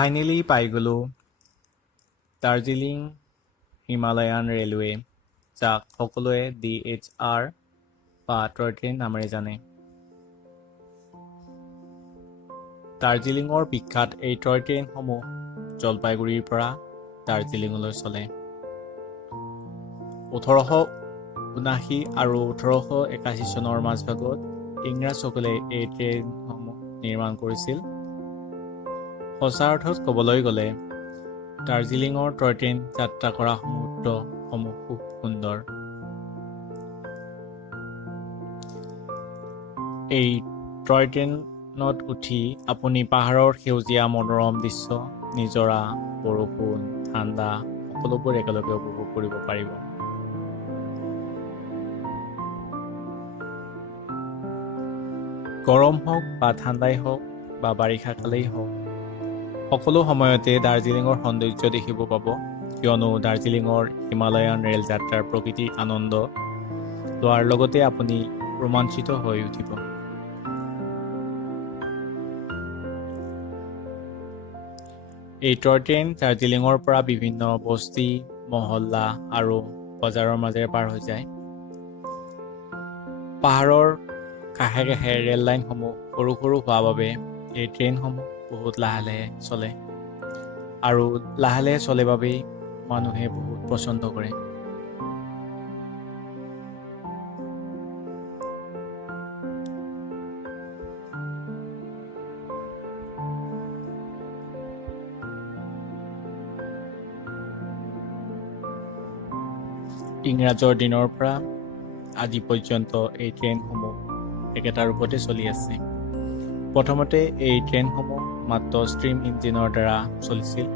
Finally পাই গ'লো Darjeeling Himalayan railway, যাক সকলোৱে DHR বা টয় ট্ৰেইন নামেৰে জানে। দাৰ্জিলিঙৰ বিখ্যাত এই টয় ট্ৰেইনসমূহ জলপাইগুৰিৰ পৰা দাৰ্জিলিঙলৈ চলে। 1879 আৰু 1881 চনৰ মাজভাগত ইংৰাজসকলে এই ট্ৰেইনসমূহ নিৰ্মাণ কৰিছিল। সঁচা অৰ্থত ক'বলৈ গ'লে দাৰ্জিলিঙৰ টয় ট্ৰেইন যাত্ৰা কৰা মুহূৰ্তসমূহ খুব সুন্দৰ। এই টয় ট্ৰেইনত উঠি আপুনি পাহাৰৰ সেউজীয়া মনোৰম দৃশ্য, নিজৰা, বৰষুণ, ঠাণ্ডা সকলোবোৰ একেলগে উপভোগ কৰিব পাৰিব। গৰম হওক বা ঠাণ্ডাই হওক বা বাৰিষা কালেই হওক, সকলো সময়তে দাৰ্জিলিঙৰ সৌন্দৰ্য দেখিব পাব, কিয়নো দাৰ্জিলিঙৰ হিমালয়ান ৰেল যাত্ৰাৰ প্ৰকৃতিৰ আনন্দ লোৱাৰ লগতে আপুনি ৰোমাঞ্চিত হৈ উঠিব। এই টয় ট্ৰেইন দাৰ্জিলিঙৰ পৰা বিভিন্ন বস্তি, মহল্লা আৰু বজাৰৰ মাজেৰে পাৰ হৈ যায়। পাহাৰৰ কাষে কাষে ৰেল লাইনসমূহ সৰু সৰু হোৱাৰ বাবে এই ট্ৰেইনসমূহ বহুত লাহে লাহে চলে, আৰু লাহে লাহে চলে বাবেই মানুহে বহুত পচন্দ কৰে। ইংৰাজৰ দিনৰ পৰা আজি পৰ্যন্ত এই ট্ৰেইনসমূহ একেটা ৰূপতে চলি আছে। প্ৰথমতে এই ট্ৰেইনসমূহ মাত্ৰ ষ্ট্ৰীম ইঞ্জিনৰ দ্বাৰা চলিছিল,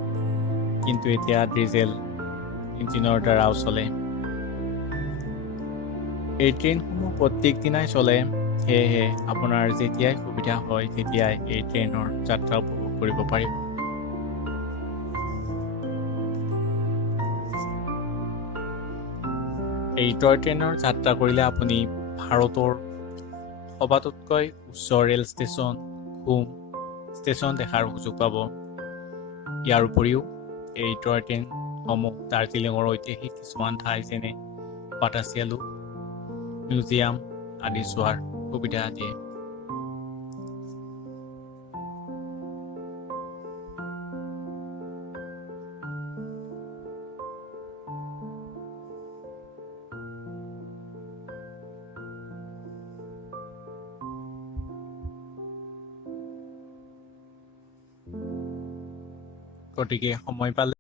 কিন্তু এতিয়া ডিজেল ইঞ্জিনৰ দ্বাৰাও চলে। এই ট্ৰেইনসমূহ প্ৰত্যেক দিনাই চলে, সেয়েহে আপোনাৰ যেতিয়াই সুবিধা হয় তেতিয়াই এই ট্ৰেইনৰ যাত্ৰা উপভোগ কৰিব পাৰিব। এই টয় ট্ৰেইনৰ যাত্ৰা কৰিলে আপুনি ভাৰতৰ সবাতোতকৈ উচ্চ ৰেল ষ্টেচন, ঘুম ষ্টেচন দেখাৰ সুযোগ পাব। ইয়াৰ উপৰিও এই টয় ট্ৰেইনসমূহ দাৰ্জিলিঙৰ ঐতিহাসিক কিছুমান ঠাই যেনে বাটাচিয়া লুপ মিউজিয়াম আদি চোৱাৰ সুবিধা দিয়ে। গতিকে সময় পালে